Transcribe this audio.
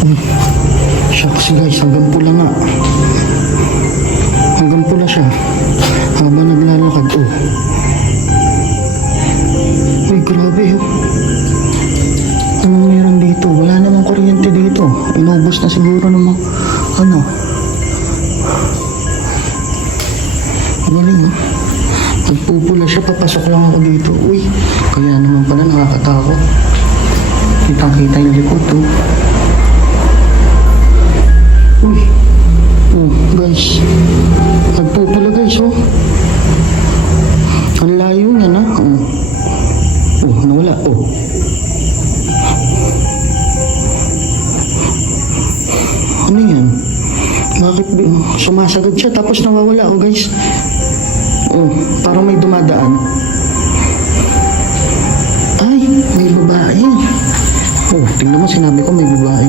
Uy, shucks guys, hanggang pula nga. Hanggang pula siya. Habang naglalakad, oh. Uy, grabe, oh. Anong meron dito? Wala namang kuryente dito. Inubos na siguro ng mga, ano. Galing, oh. Nagpupula siya, papasok lang ako dito. Uy, kaya naman pala nakakatakot. Kitang-kita yung likod, oh. Uy, oh, guys. Nagpupula, guys, oh. Ang layo niya na, oh. Oh, nawala, oh. Ano yan? Bakit sumasagad siya tapos nawawala, oh, guys. Oh, parang may dumadaan. Ay, may babae. Oh, tingnan mo, sinabi ko may babae.